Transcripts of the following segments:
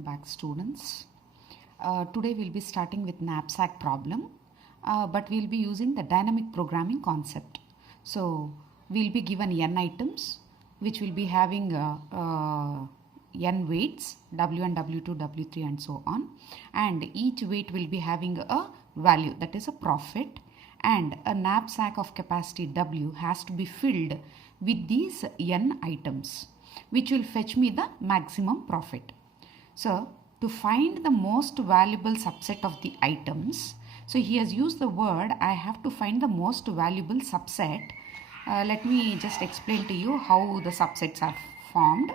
Welcome back, students. Today we'll be starting with Knapsack Problem, but we'll be using the dynamic programming concept. So we'll be given n items which will be having n weights, W1, W2, W3 and so on, and each weight will be having a value, that is a profit, and a knapsack of capacity W has to be filled with these n items, which will fetch me the maximum profit. So to find the most valuable subset of the items, so he has used the word I have to find the most valuable subset. Let me just explain to you how the subsets are formed.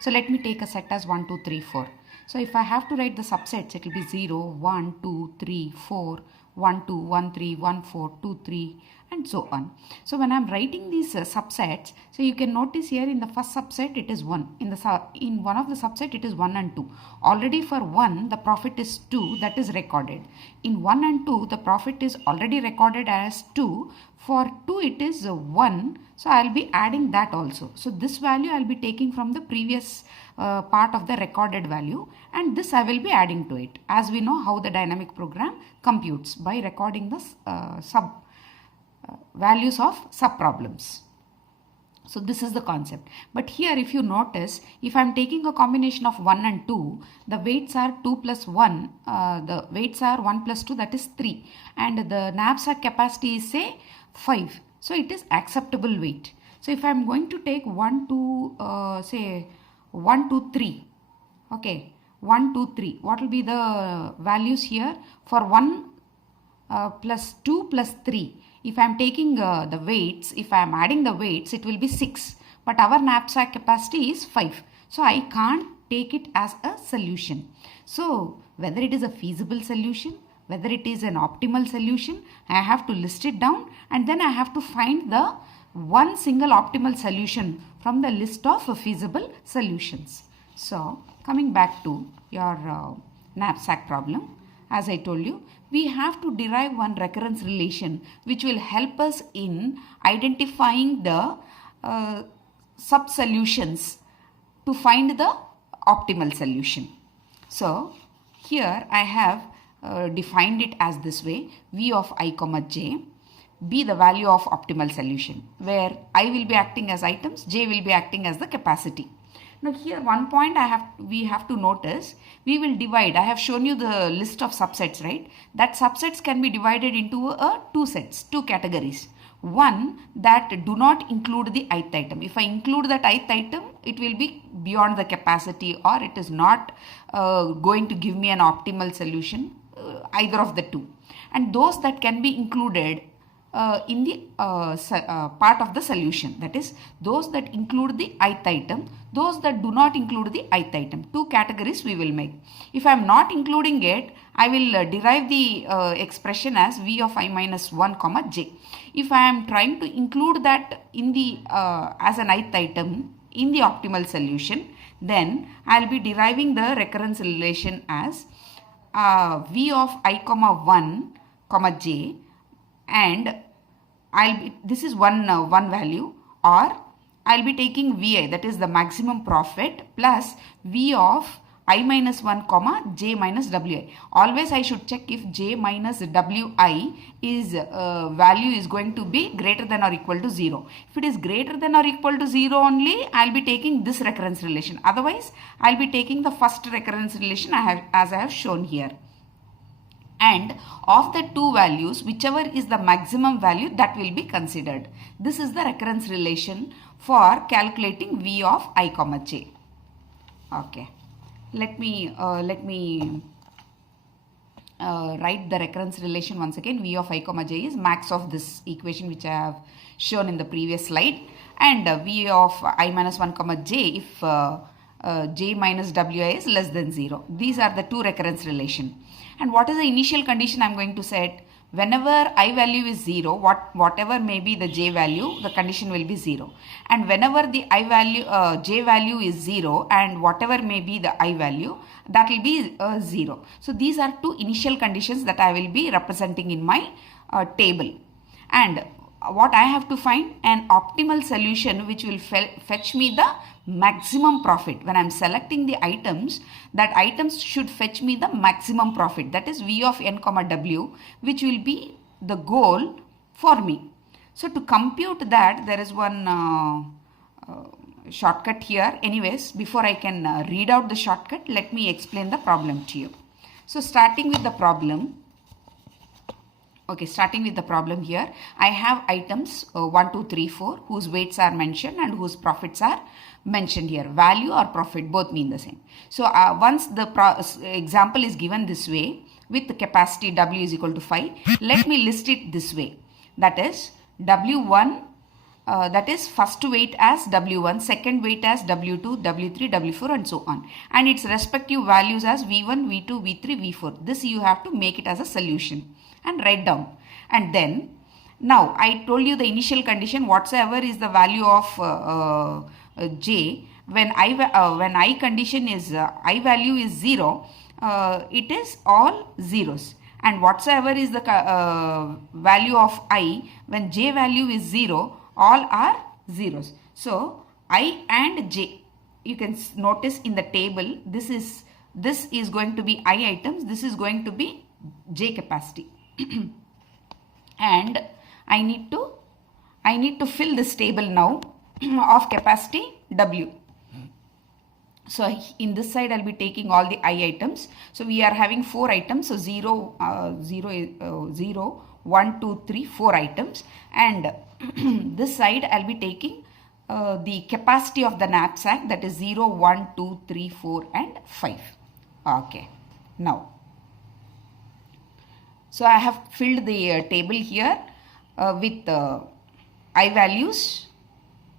So let me take a set as 1, 2, 3, 4. So if I have to write the subsets, it will be 0, 1, 2, 3, 4, 1, 2, 1, 3, 1, 4, 2, 3 and so on. So when I am writing these subsets, so you can notice here in the first subset it is 1. In one of the subset it is 1 and 2. Already for 1 the profit is 2, that is recorded. In 1 and 2 the profit is already recorded as 2. For 2 it is 1. So I will be adding that also. So this value I will be taking from the previous part of the recorded value, and this I will be adding to it, as we know how the dynamic program computes by recording the values of sub problems. So this is the concept. But here if you notice, if I am taking a combination of 1 and 2, the weights are 2 plus 1, the weights are 1 plus 2, that is 3, and the knapsack capacity is say 5. So it is acceptable weight. So if I am going to take 1, 2, say 1, 2, 3, okay, 1, 2, 3, what will be the values here? For 1 plus 2 plus 3, if I am taking the weights, if I am adding the weights, it will be 6. But our knapsack capacity is 5. So I can't take it as a solution. So whether it is a feasible solution, whether it is an optimal solution, I have to list it down, and then I have to find the one single optimal solution from the list of feasible solutions. So coming back to your knapsack problem, as I told you, we have to derive one recurrence relation which will help us in identifying the sub-solutions to find the optimal solution. So here I have defined it as this way: V of I comma j be the value of optimal solution, where I will be acting as items, j will be acting as the capacity. Now here one point we have to notice, we will divide, I have shown you the list of subsets, right? That subsets can be divided into two sets, two categories. One that do not include the ith item. If I include that ith item, it will be beyond the capacity, or it is not going to give me an optimal solution, either of the two. And those that can be included in the part of the solution, that is those that include the ith item, those that do not include the ith item. Two categories we will make. If I am not including it, I will derive the expression as V of I minus 1 comma j. If I am trying to include that in the as an ith item in the optimal solution, then I will be deriving the recurrence relation as V of I comma 1 comma j, and this is one value, or I'll be taking Vi, that is the maximum profit, plus V of I minus 1 comma j minus Wi. Always I should check if j minus Wi is value is going to be greater than or equal to 0. If it is greater than or equal to 0 only, I'll be taking this recurrence relation. Otherwise, I'll be taking the first recurrence relation as I have shown here. And of the two values, whichever is the maximum value, that will be considered. This is the recurrence relation for calculating V of I comma j. Okay, let me write the recurrence relation once again. V of I comma j is max of this equation which I have shown in the previous slide, and V of I minus 1 comma j if j minus Wi is less than 0. These are the two recurrence relation. And what is the initial condition I am going to set? Whenever I value is 0, whatever may be the j value, the condition will be 0. And whenever the j value is 0, and whatever may be the I value, that will be 0. So these are two initial conditions that I will be representing in my table. And what I have to find? An optimal solution which will fetch me the maximum profit. When I am selecting the items, that items should fetch me the maximum profit, that is V of n comma w, which will be the goal for me. So to compute that, there is one shortcut here. Anyways, before I can read out the shortcut, let me explain the problem to you. So starting with the problem, here, I have items 1, 2, 3, 4 whose weights are mentioned and whose profits are mentioned here. Value or profit both mean the same. So once the example is given this way with the capacity W is equal to 5, let me list it this way. That is W1, that is first weight as W1, second weight as W2, W3, W4 and so on, and its respective values as V1, V2, V3, V4. This you have to make it as a solution and write down. And then now I told you the initial condition, whatsoever is the value of j, when I condition is I value is 0, it is all zeros, and whatsoever is the value of I, when j value is 0, all are zeros. So I and j, you can notice in the table, this is going to be I items, this is going to be j capacity. And I need to fill this table now of capacity W. So in this side I'll be taking all the I items. So we are having 4 items. So 0, 1, 2, 3, 4 items. And this side I'll be taking the capacity of the knapsack, that is 0, 1, 2, 3, 4 and 5. Okay. Now, so I have filled the table here with I values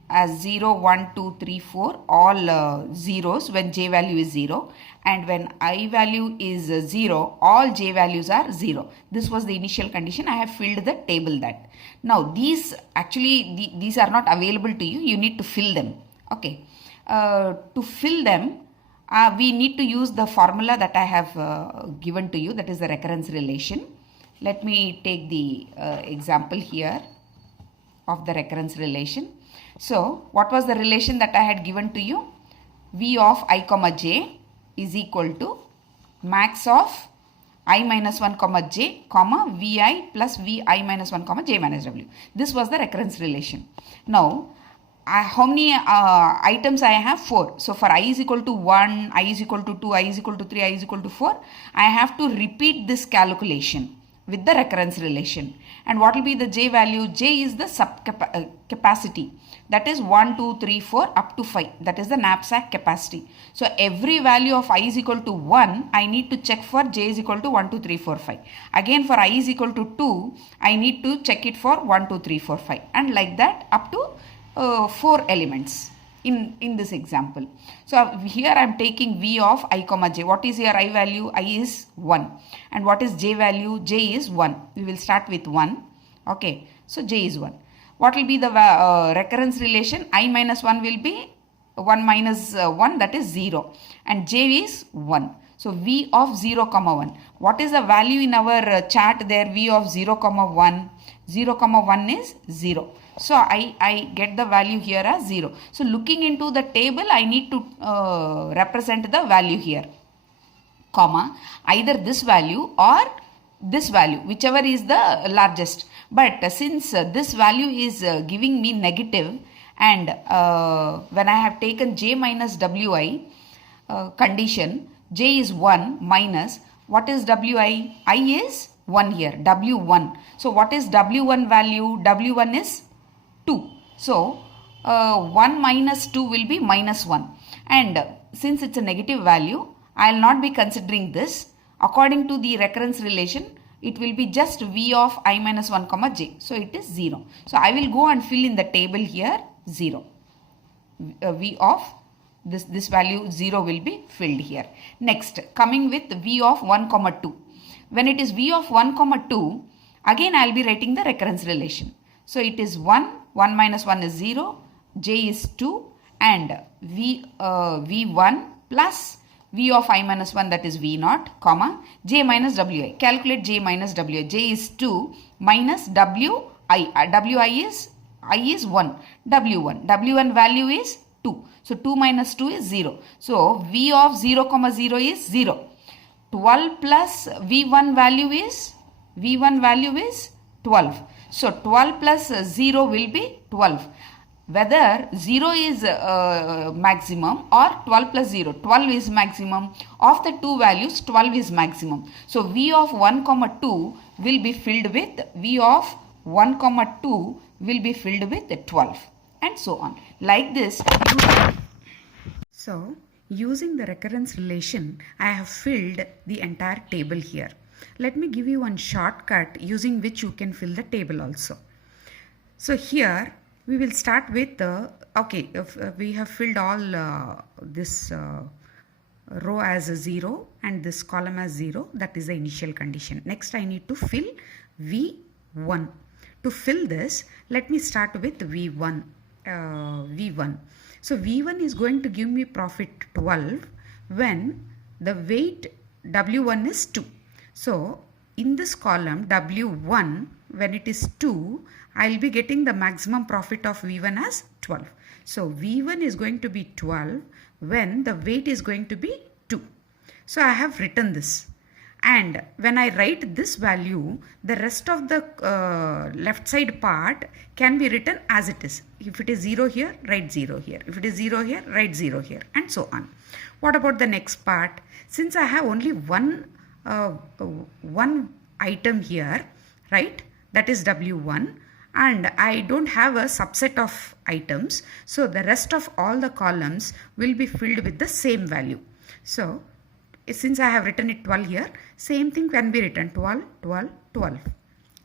as 0, 1, 2, 3, 4, all zeros when j value is 0, and when I value is 0, all j values are 0. This was the initial condition. I have filled the table that. Now these actually these are not available to you. You need to fill them. Okay. To fill them, we need to use the formula that I have given to you, that is the recurrence relation. Let me take the example here of the recurrence relation. So what was the relation that I had given to you? V of I comma j is equal to max of I minus 1 comma j comma Vi plus Vi minus 1 comma j minus w. This was the recurrence relation. Now how many items I have? 4. So for I is equal to 1, I is equal to 2, I is equal to 3, I is equal to 4, I have to repeat this calculation with the recurrence relation. And what will be the j value? J is the capacity, that is 1, 2, 3, 4 up to 5, that is the knapsack capacity. So every value of I is equal to 1, I need to check for j is equal to 1, 2, 3, 4, 5. Again for I is equal to 2, I need to check it for 1, 2, 3, 4, 5, and like that up to 4 elements in this example. So here I am taking V of I comma j. What is your I value? I is 1. And what is j value? J is 1. We will start with 1. Okay. So j is 1. What will be the recurrence relation? I minus 1 will be 1 minus 1, that is 0. And j is 1. So V of 0 comma 1. What is the value in our chart there? V of 0 comma 1. 0 comma 1 is 0. So I get the value here as 0. So looking into the table, I need to represent the value here, comma, either this value or this value, whichever is the largest. But since this value is giving me negative, and when I have taken j minus wi condition, j is 1 minus, what is wi? I is 1 here, w1. So what is w1 value? W1 is 2. So 1 minus 2 will be minus 1. And since it's a negative value, I will not be considering this. According to the recurrence relation, it will be just V of I minus 1 comma j. So it is 0. So I will go and fill in the table here 0. V of this value 0 will be filled here. Next, coming with V of 1 comma 2. When it is V of 1 comma 2, again I will be writing the recurrence relation. So it is 1, 1 minus 1 is 0, j is 2, and V1 plus V of I minus 1, that is V0, comma, j minus wi. Calculate j minus wi. J is 2 minus w I is 1, W1 value is 2. So 2 minus 2 is 0. So V of 0 comma 0 is 0. 12 plus V1 value is 12. So 12 plus 0 will be 12. Whether 0 is maximum or 12 plus 0, 12 is maximum. Of the two values, 12 is maximum. So V of 1 comma 2 will be filled with 12 and so on. Like this. So using the recurrence relation, I have filled the entire table here. Let me give you one shortcut using which you can fill the table also. So here we will start with we have filled all this row as a 0 and this column as 0. That is the initial condition. Next I need to fill V1. To fill this, let me start with V1. So V1 is going to give me profit 12 when the weight W1 is 2. So in this column W1, when it is 2, I will be getting the maximum profit of V1 as 12. So V1 is going to be 12 when the weight is going to be 2. So I have written this. And when I write this value, the rest of the left side part can be written as it is. If it is 0 here, write 0 here. If it is 0 here, write 0 here, and so on. What about the next part? Since I have only one item here, right? That is W1. And I don't have a subset of items. So the rest of all the columns will be filled with the same value. So since I have written it 12 here, same thing can be written 12, 12, 12.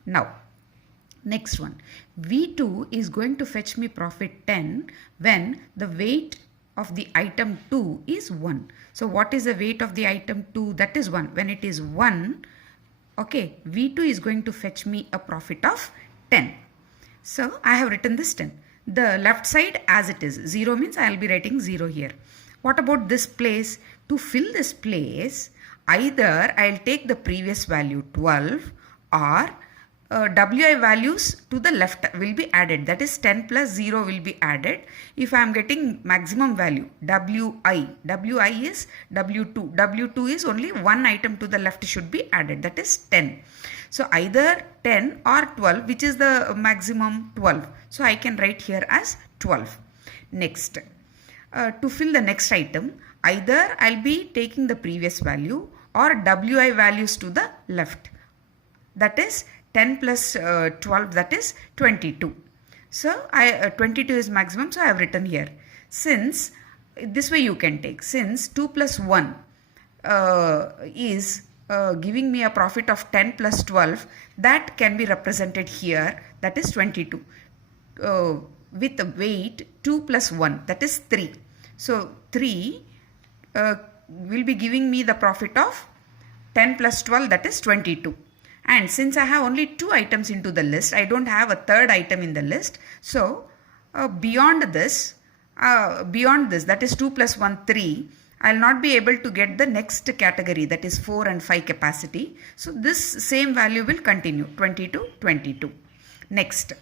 Now, next one. V2 is going to fetch me profit 10 when the weight of the item 2 is 1. So what is the weight of the item 2? That is 1. When it is 1, okay, V2 is going to fetch me a profit of 10. So I have written this 10. The left side as it is. 0 means I will be writing 0 here. What about this place? To fill this place, either I will take the previous value 12 or Wi values to the left will be added. That is 10 plus 0 will be added. If I am getting maximum value Wi is W2. W2 is only one item to the left should be added. That is 10. So either 10 or 12, which is the maximum 12. So I can write here as 12. Next, to fill the next item, either I'll be taking the previous value or Wi values to the left. That is 10 plus 12, that is 22. So 22 is maximum, so I have written here. Since this way you can take, since 2 plus 1 is giving me a profit of 10 plus 12, that can be represented here, that is 22. With the weight 2 plus 1, that is 3. So 3 will be giving me the profit of 10 plus 12, that is 22. And since I have only 2 items into the list, I don't have a third item in the list. So beyond this, that is 2 plus 1, 3, I will not be able to get the next category, that is 4 and 5 capacity. So this same value will continue, 22, 22. Next,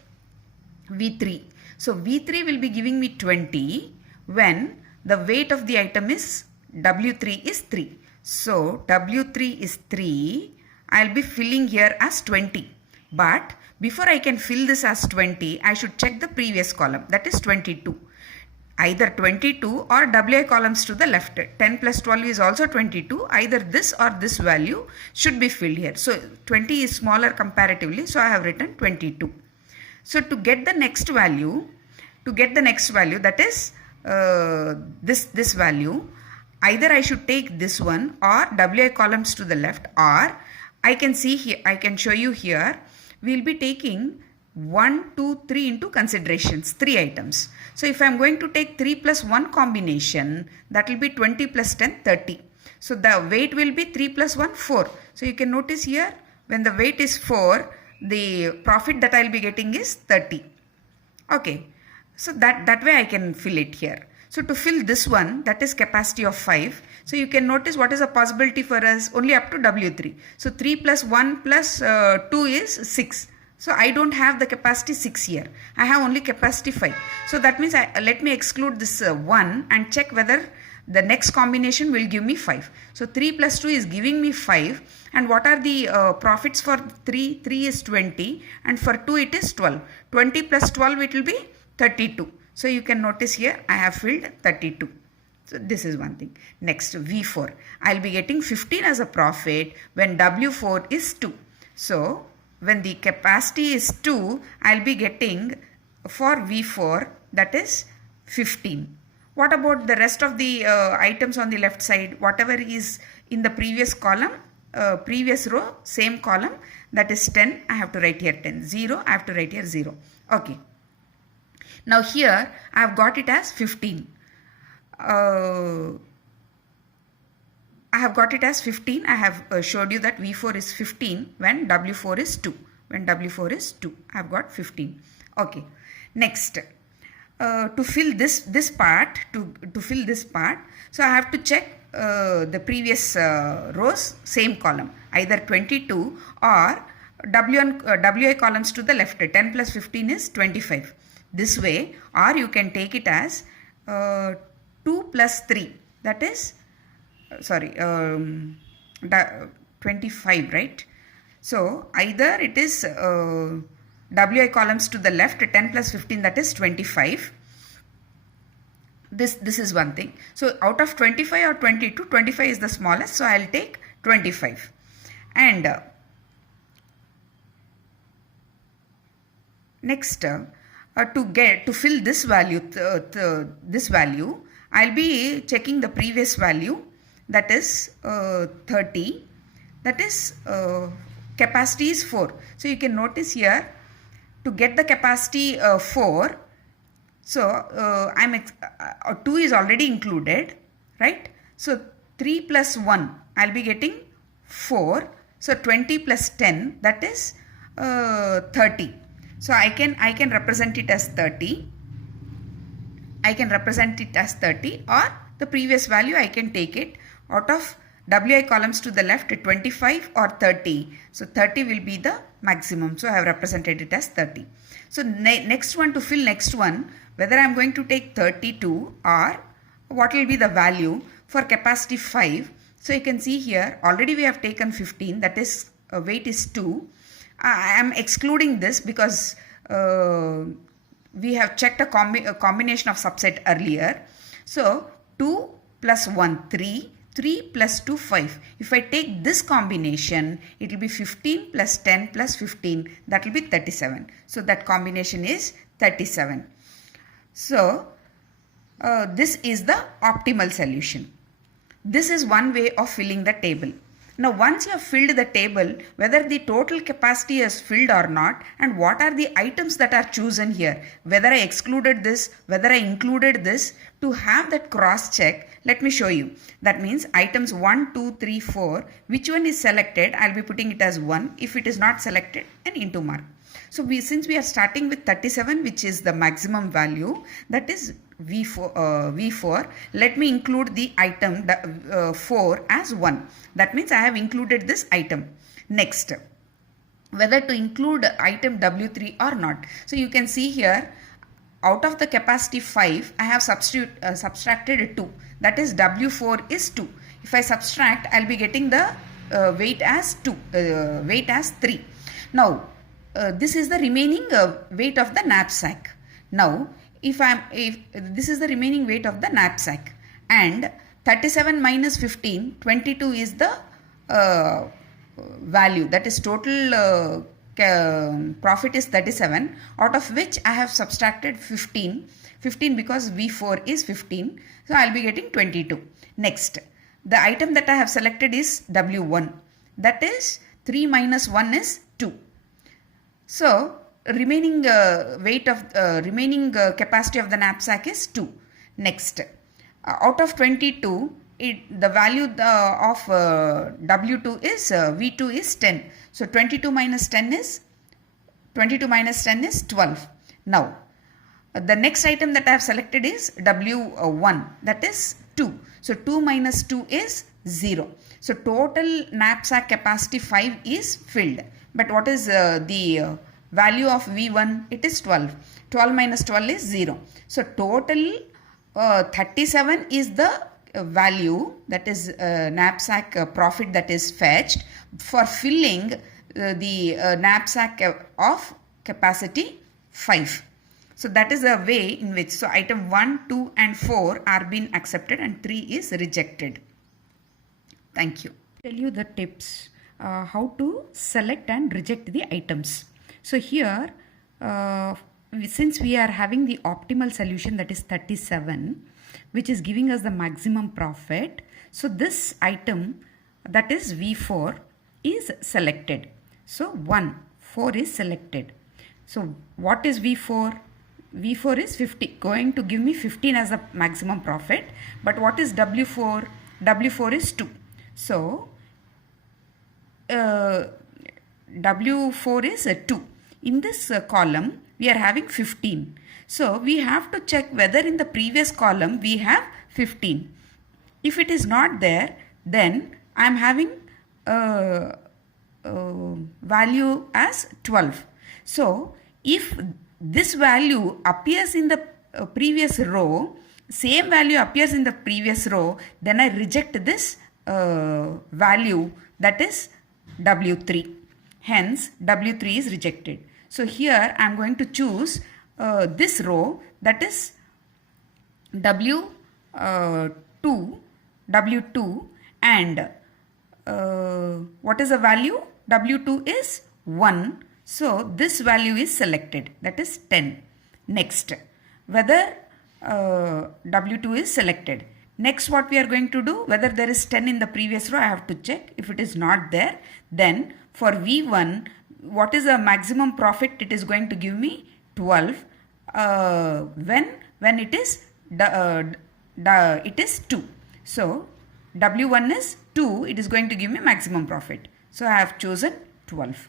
V3. So V3 will be giving me 20 when the weight of the item is W3 is 3. So W3 is 3. I'll be filling here as 20. But before I can fill this as 20, I should check the previous column, that is 22. Either 22 or Wi columns to the left. 10 plus 12 is also 22. Either this or this value should be filled here. So 20 is smaller comparatively, so I have written 22. So to get the next value, that is this value, either I should take this one or Wi columns to the left, or I can see here, I can show you here, we will be taking 1, 2, 3 into considerations, 3 items. So if I am going to take 3 plus 1 combination, that will be 20 plus 10, 30. So the weight will be 3 plus 1, 4. So you can notice here, when the weight is 4, the profit that I will be getting is 30. Okay. So that way I can fill it here. So to fill this one, that is capacity of 5. So you can notice what is the possibility for us, only up to W3. So 3 plus 1 plus 2 is 6. So I don't have the capacity 6 here. I have only capacity 5. So that means let me exclude this 1 and check whether the next combination will give me 5. So 3 plus 2 is giving me 5. And what are the profits for 3? 3 is 20 and for 2 it is 12. 20 plus 12 it will be 32. So you can notice here I have filled 32. So this is one thing. Next V4. I will be getting 15 as a profit when W4 is 2. So when the capacity is 2, I will be getting for V4 that is 15. What about the rest of the items on the left side? Whatever is in the previous column, previous row, same column, that is 10. I have to write here 10. 0, I have to write here 0. Okay. Now here I have got it as 15. I have got it as 15. I have showed you that V4 is 15 when W4 is 2. When W4 is 2, I have got 15. Okay. Next, to fill this part, to fill this part, so I have to check the previous rows, same column, either 22 or WI columns to the left. 10 plus 15 is 25. This way, or you can take it as 2 plus 3, that is 25, right? So either it is WI columns to the left, 10 plus 15, that is 25. This is one thing. So out of 25 or 22, 25 is the smallest, so I will take 25. And next, to fill this value, I'll be checking the previous value, that is 30. That is capacity is 4. So you can notice here, to get the capacity 4, so 2 is already included, right? So 3 plus 1, I'll be getting 4. So 20 plus 10, that is 30. So I can represent it as 30. I can represent it as 30, or the previous value I can take it out of WI columns to the left, 25 or 30. So 30 will be the maximum. So I have represented it as 30. So next one, to fill next one, whether I am going to take 32 or what will be the value for capacity 5. So you can see here already we have taken 15, that is weight is 2. I am excluding this because we have checked a combination of subset earlier. So 2 plus 1 3, 3 plus 2 5. If I take this combination, it will be 15 plus 10 plus 15, that will be 37. So that combination is 37. So this is the optimal solution. This is one way of filling the table. Now once you have filled the table, whether the total capacity is filled or not, and what are the items that are chosen here, whether I excluded this, whether I included this, to have that cross check, let me show you. That means items 1, 2, 3, 4, which one is selected, I will be putting it as 1. If it is not selected, an into mark. So since we are starting with 37, which is the maximum value, that is V4, let me include the item 4 as 1. That means I have included this item. Next, whether to include item W3 or not. So you can see here, out of the capacity 5, I have subtracted 2. That is W4 is 2. If I subtract, I will be getting the weight as 2, weight as 3. Now, this is the remaining weight of the knapsack. Now, if this is the remaining weight of the knapsack, and 37 minus 15, 22 is the value, that is total profit is 37, out of which I have subtracted 15 because V4 is 15, so I will be getting 22. Next, the item that I have selected is W1, that is 3 minus 1 is 2. So remaining weight of remaining capacity of the knapsack is 2. Next, out of 22, the value of W2 is V2 is 10. So 22 minus 10 is 12. Now the next item that I have selected is W1, that is 2. So 2 minus 2 is 0. So total knapsack capacity 5 is filled. But what is the value of V1, it is 12. 12 minus 12 is 0. So total 37 is the value, that is knapsack profit that is fetched for filling the knapsack of capacity 5. So that is a way in which, so item 1, 2 and 4 are being accepted and 3 is rejected. Thank you. Tell you the tips how to select and reject the items. So here since we are having the optimal solution, that is 37, which is giving us the maximum profit, so this item, that is V4, is selected. So 4 is selected. So what is V4? V4 is 50, going to give me 15 as a maximum profit. But what is W4? W4 is 2. So W4 is 2. In this column, we are having 15. So we have to check whether in the previous column we have 15. If it is not there, then I am having value as 12. So if this value appears in the previous row, same value appears in the previous row, then I reject this value, that is W3. Hence W3 is rejected. So here I am going to choose this row, that is W2, and what is the value? W2 is 1. So this value is selected, that is 10. Next, whether W2 is selected. Next, what we are going to do, whether there is 10 in the previous row, I have to check. If it is not there, then for V1, what is the maximum profit? It is going to give me 12 when it is it is 2. So W1 is 2, it is going to give me maximum profit. So I have chosen 12.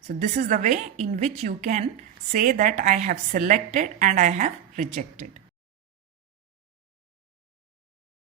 So this is the way in which you can say that I have selected and I have rejected.